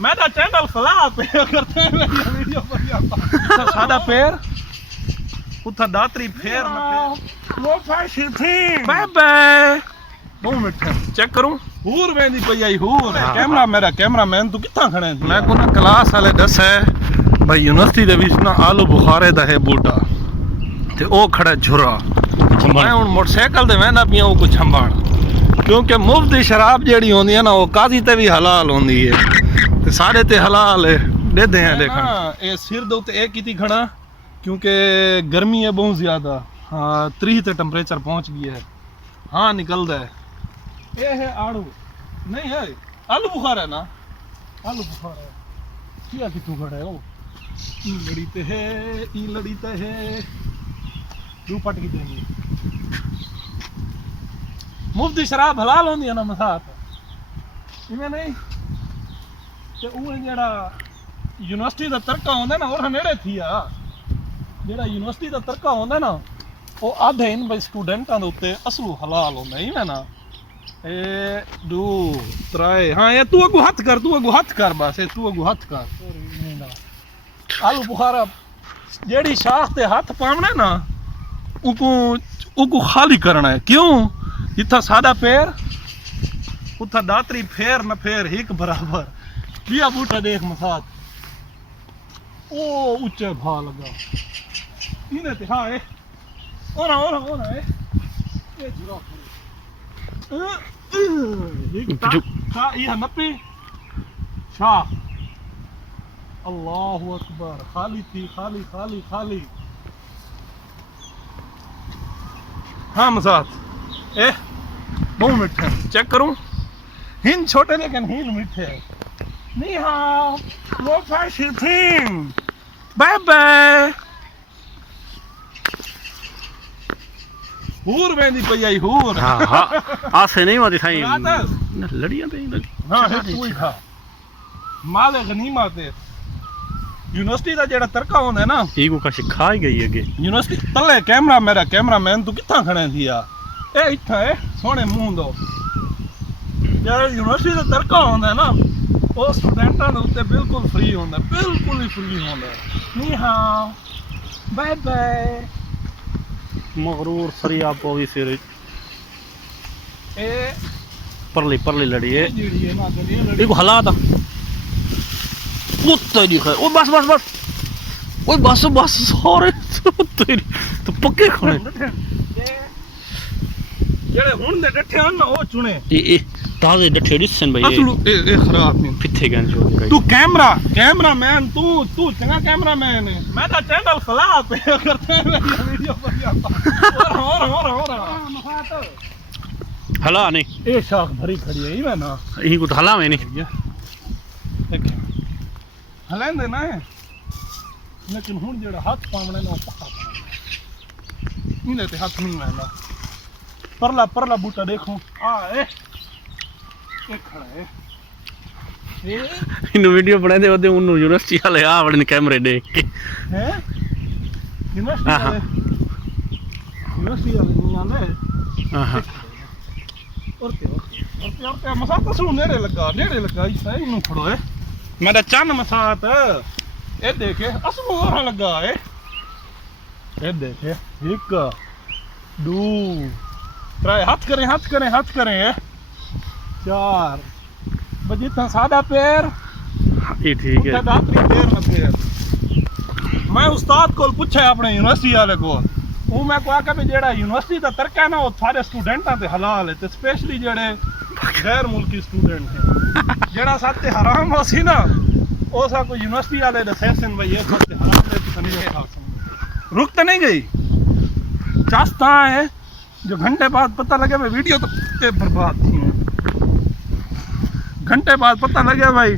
मैं तो चैनल फला पे करते हैं वीडियो पर सादा पैर उठा दातरी फेर वो फैशन थी बाय बाय 2 मिनट चेक करूं हूर वेंदी पई आई हूर कैमरा मेरा कैमरामैन तू किथा खड़े मैं को ना क्लास वाले दस है भाई यूनिवर्सिटी दे विच ना आलू बुखारे दा है बूटा ते ओ खड़ा झुरा मैं हुन मोटरसाइकिल दे वेंदा पिया ओ कुछ छंभाण क्योंकि मुफ्त दी शराब जेड़ी होंदी है ना वो काजी ते भी हलाल होंदी है ते सारे ते हलाल है दे दे हैं देखा ए सिर दे उते ए कीती खड़ा क्योंकि गर्मी है बहुत ज्यादा हाँ 30 ते टेम्परेचर पहुंच गया है हाँ निकलदा है ये है आड़ू नहीं है आलू बुखारा है ना आलू बुखारा है क्या कि तू खड़ा है ओ ई लड़ी ते है दू पट की देंगे मुफ्त शराब हलाल होंदी है ना मसात इवें नहीं ते वो जेड़ा यूनिवर्सिटी दा तरका होंदा ना और नेड़े थी आ जेड़ा यूनिवर्सिटी दा तरका होंदा ना वो आधे इन भाई स्टूडेंटां दे उत्ते असलू हलाल होंदा इवें ना ए 2 3 हाँ ये तू अगू हाथ कर बस तू अगू हाथ कर आलू बुखारा जेड़ी शाख ते हाथ पावना ना उको खाली करना है क्यों जिथा सादा पैर उथा दातरी फेर न फेर एक बराबर लिया बूटा देख मसाद ओ ऊंचे भा लगा इने ते हाँ ए ओना ए ये जुरा हाँ ये नपी शाह अल्लाहु अकबर खाली थी खाली हाँ मसाद ए बहुत मीठे चेक करूं हिन छोटे लेकिन हिन मीठे नहीं हाँ वो फैशन थी बाय बाय हूर वेंदी पई आई हूर हां आसे नहीं होती साईं लड़ियां पे हां है तू ही खा माल ए गनीमत है यूनिवर्सिटी दा जेड़ा तरका होंदा है ना ईगो का सिखा ही गई है यूनिवर्सिटी तले कैमरा मेरा कैमरामैन तू किथा खड़े थी आ ए इथा है सोने मुंह दो जेड़ा यूनिवर्सिटी दा तरका होंदा है ना वो स्टूडेंटां दे उत्ते बिल्कुल फ्री होंदा बिल्कुल ही फ्री होंदा नी हां बाय बाय मगरूर सरिया पोगी सिर ए परली लड़ी है जेड़ी है ना गली ईगो हला दा कुत्ते दी है ओ बस ओए बस सारे तेरी तो पक्के खड़े जेड़े हुन दे डठे हन ना ओ चुने ए ताजे डठे दिसन भाई असलू ए खराब नहीं पिथे गन जो तू कैमरामैन तू चंगा कैमरामैन है मैं तो चैनल फला पे करते हैं वीडियो पर और हला नहीं ए शाख भरी खड़ी है इवे ना ई को हला में नहीं देख हलेंदे ना है लेकिन हुन जेड़ा हाथ पावणे ना पक्का पावणे इने ते हाथ नहीं वेंदा परला बूटा देखो आ ए खड़ा है ए इन वीडियो बना दे ओदे उन यूनिवर्सिटी वाले आ बड़े कैमरे देख के हैं यूनिवर्सिटी वाले नहीं आले हां और क्या मसात तो नेड़े लगा इस इनु खड़ो है मेरा चन मसात ए देखे असलू और लगा है ए देखे 1 2 3 हाथ करें 4 बजे था सादा पैर ये ठीक है दातरी पैर न पैर मैं उस्ताद को पूछा अपने यूनिवर्सिटी वाले को वो मैं को आके भी जेड़ा यूनिवर्सिटी दा तरका है ना वो सारे स्टूडेंटां ते हलाल है ते स्पेशली जेड़े गैर मुल्की स्टूडेंट हैं जेड़ा साथे हराम होसी ना ओ सा को यूनिवर्सिटी वाले दे सेशन भाई ये साथे हराम है तो नहीं खा रुक तो नहीं गई चास्ता है जो घंटे बाद पता लगे भाई वीडियो तो बर्बाद थी घंटे बाद पता लगे भाई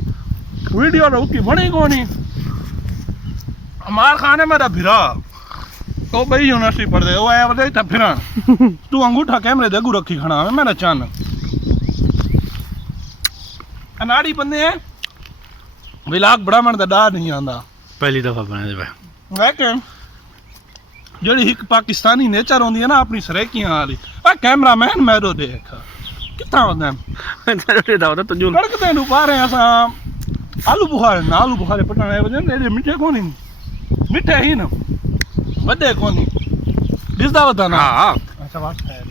वीडियो रुकी बनी को नहीं हमार खाने मेरा भिरा तो भाई यूनिवर्सिटी पढ़ दे वो आया बोले था फिर तू अंगूठा कैमरे दे अगू रखी खड़ा है मेरा चन अनाड़ी बंदे हैं विलाग ब्राह्मण दा डा नहीं आंदा पहली दफा बने दे लेकिन जेडी एक पाकिस्तानी नेचर होंदी है ना अपनी सरेकियां वाली आ कैमरामैन मैरो देख कितना होंदा है दावत तो जून कड़कदे नु पा रहे असा आलू बुखारे ना आलू बुखारे पटाने वजन एडे मीठे कोनी मीठे ही ना वडे कोनी दिसदा होता ना हाँ अच्छा बात है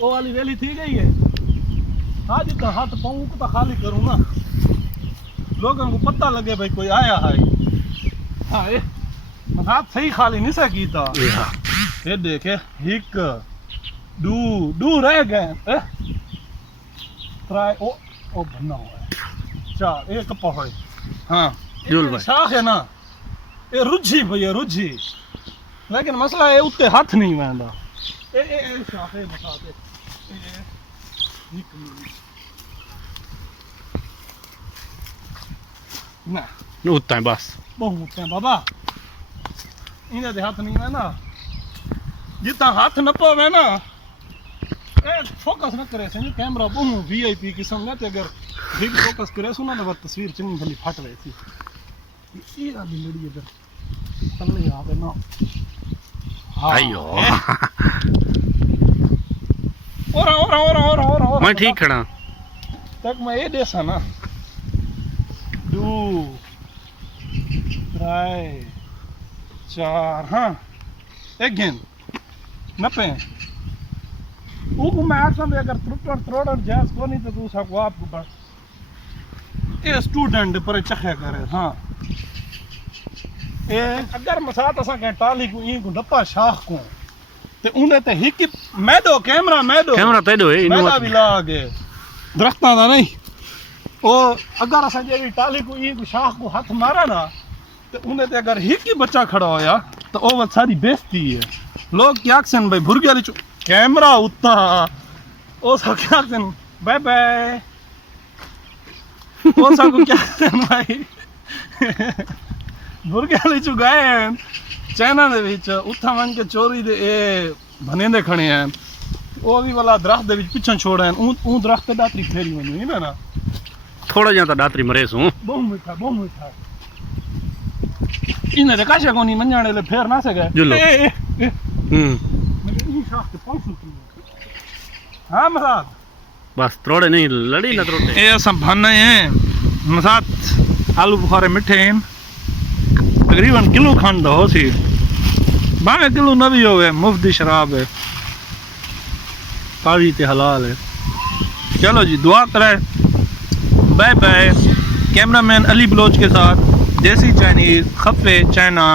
वो वाली रैली थी गई है आज तो हाथ पाऊँ को तो खाली करूँ ना लोगों को पता लगे भाई कोई आया है हाँ ये हाथ सही खाली नहीं सकी था ये देखे हिक दू रह गए ट्राई ओ बनना हुआ है चार एक पहुए हाँ जुल भाई शाख है ना ये रुझी भैया रुझी लेकिन मसला है उत्ते हाथ नहीं वहंदा ए शाख है बता दे ना उत्ता है बस बहुत है बाबा इन्हें दे हाथ नहीं वहंदा जितना हाथ न पावे ना फोकस न करे से कैमरा बहु वीआईपी किस्म ने ते अगर बिग फोकस करे सुना ना तस्वीर चंगी भली फट रही थी ये आदमी लड़ी इधर तल्ले आवे ना अयो और मैं ठीक खड़ा तक मैं ये देसा ना दो ट्राई चार हाँ अगेन नपे वो मैं आसान अगर त्रोड़ जैस को नहीं तो तू सबको आपको बस ये स्टूडेंट पर चखे करे हाँ ये अगर मसात असा के टाली को ई को डप्पा शाह को ते उन्हें ते हिक मैदो कैमरा ते दो है मैदा भी लागे दरख्तां दा नहीं ओ अगर असा जेडी टाली को ई को शाह को हाथ मारा ना ते उन्हें ते अगर हिक ही बच्चा खड़ा होया तो ओ वो सारी बेइज्जती है लोग क्या सन भाई भुरगे वाली कैमरा उत्ता ओ सब क्या सन बाय बाय ओ सब को क्या सन भाई भुरगे वाली चु गए चाइना दे विच उत्था वन के चोरी दे ए बनेंदे खणे हैं ओ भी वाला दरख्त दे विच पिछन छोड़े हैं ऊ दरख्त ते दातरी फेरी वनी है ना थोड़ा जा तो दातरी मरे सू बहुत मीठा इने दे काशे कोनी मंजाने ले फेर ना सके जुलो हाँ मसाद बस थोड़े नहीं लड़ी ना थोड़े ये सब भाने हैं मसाद आलू बुखारे मिठे हैं तकरीबन किलो खंड हो सी 12 किलो न भी होवे मुफ्त शराब है ताजी ते हलाल है चलो जी दुआ करे bye bye cameraman Ali Baloch के साथ देसी चाइनीज खफे चाइना